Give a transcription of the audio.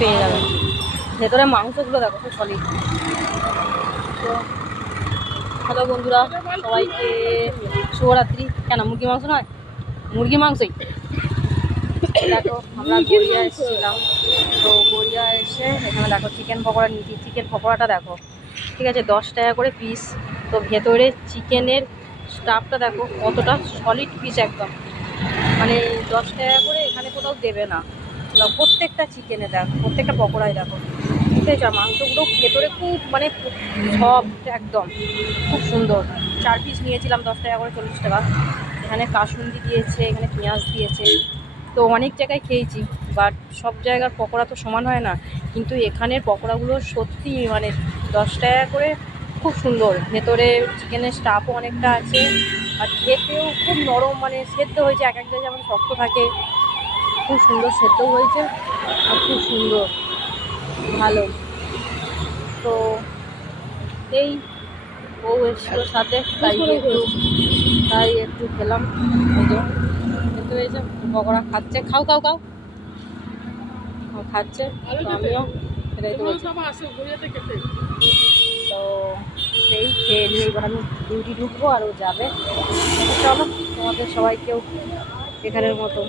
পেয়ে যাবেন। ভেতরে মাংসগুলো দেখো খুব সলিড। তো হ্যালো বন্ধুরা, সবাইকে শুভরাত্রি। কেন মুরগি মাংস নয়, মুরগি মাংসই। দেখো আমরা গড়িয়া এসেছিলাম, তো গড়িয়া এসে এখানে দেখো চিকেন পকোড়া নিয়েছি। চিকেন পকোড়াটা দেখো, ঠিক আছে, 10 টাকা করে পিস। তো ভেতরে চিকেনের স্টাফটা দেখো কতটা সলিড পিস একদম, মানে 10 টাকা করে এখানে কোথাও দেবে না। প্রত্যেকটা চিকেনে দেখো, প্রত্যেকটা পকোড়ায় দেখো, ঠিক আছে। আর মাংসগুলো ভেতরে খুব মানে সফট একদম, খুব সুন্দর। 4 পিস নিয়েছিলাম 10 টাকা করে, 40 টাকা। এখানে কাসুন্দি দিয়েছে, এখানে পেঁয়াজ দিয়েছে। তো অনেক জায়গায় খেয়েছি, বাট সব জায়গার পকোড়া তো সমান হয় না, কিন্তু এখানের পকোড়াগুলো সত্যি মানে 10 টাকা করে খুব সুন্দর। ভেতরে চিকেনের স্টাফও অনেকটা আছে, আর খেতেও খুব নরম, মানে সেদ্ধ হয়েছে। এক একটা যেমন শক্ত থাকে, খুব সুন্দর সেদ্ধ হয়েছে আর খুব সুন্দর, ভালো। তো এই বউ এসছিল সাথে, তাই একটু খেলাম। এই যে দেখতে পেয়েছে পকোড়া খাচ্ছে, খাও খাও খাও খাচ্ছে, তো আমিও সেটাই তো বলছি। তো সেই খেয়ে নিয়ে এবার আমি ডিউটি ঢুকবো, আর ও যাবে। চলো তোমাদের সবাইকেও এখানের মতো